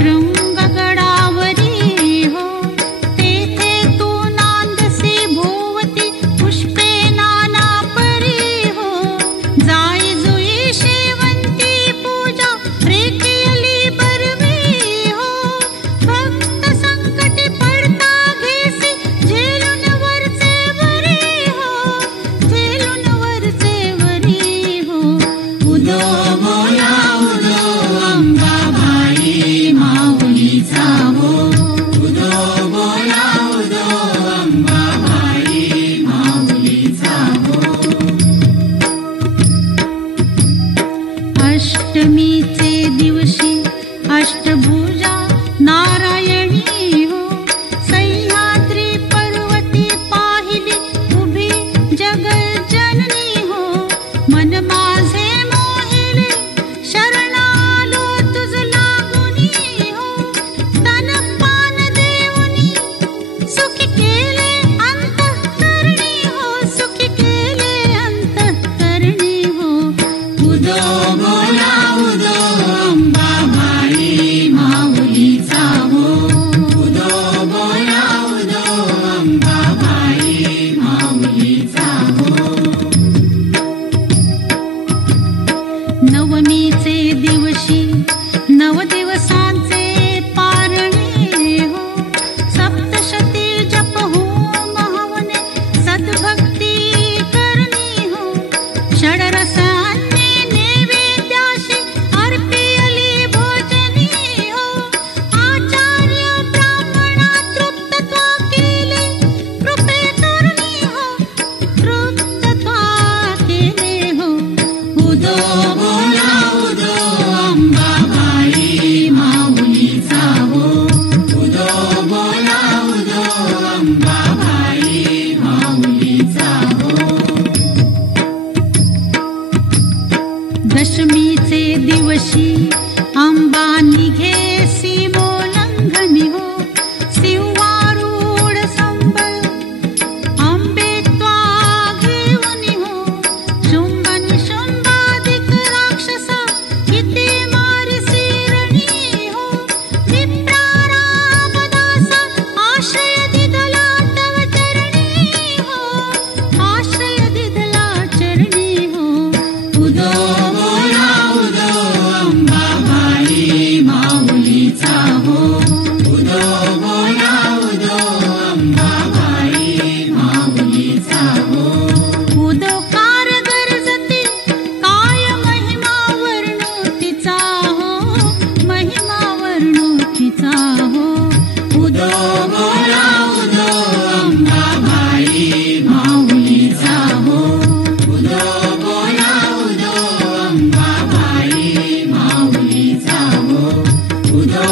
शृंगगडावरी हो, तेथे तू नांदसी भोवती पुष्पे नाना परी हो. जाई जुई शेवंती पूजा रेखियली बरवी हो. भक्त संकटी पडता घेसी झेलून वरचे वरी हो, झेलून वरचे वरी हो. उदो बोला उदो अंबाबाई माऊलीचा हो. उदो बोला उदो अंबाबाई माऊलीचा हो. अष्टमीचे दिवशी अष्टभुजा नारायणी हो. सह्याद्री पर्वती पाहिली उभी जगज्जननी हो. मन माझे मोहिले शरणालो तुझ लागुनी हो. तन पान देऊनी सुखी केले अंतःकरणी हो, सुखी केले अंतःकरणी हो. उदो बोला उदो अंबाबाई माऊलीचा हो. उदो बोला उदो अंबाबाई माऊलीचा हो. नवमीचे दिवशी नव दिवसांचे पारणे हो. सप्तशती जप होम हवने सद्भक्ती करणी हो. षडरसांनी नैवेद्याशी अर्पियली भोजनी हो. आचार्य ब्राह्मणा तृप्तत्वा केले कृपे करणी हो, तृप्तत्वा केले हो. उदो बोला उदो अंबाबाई माऊलीचा हो. उदो बोला उदो अंबाबाई माऊलीचा हो. दशमीचे दिवशी अंबा निघेसी मोलंघनी हो. सिंहारूढ संबळ अंबे त्वा घेऊनी हो. शुंभ निशुंभादिक राक्षसा किती मारिसी रणी हो. विप्रारा रामदासा आश्रय दिदला तव चरणी हो, आश्रय दिदला चरणी हो. उदो बोला उदो अंबाबाई माऊलीचा हो. उदो बोला उदो अंबाबाई माऊलीचा हो. उदो कार गरजती काय महिमा वर्णू तिचा हो, महिमा वर्णू तिचा हो. उदो बोला उदो अंबाबाई माऊलीचा हो. उदो बोला उदो अंबाबाई माऊलीचा हो. उदो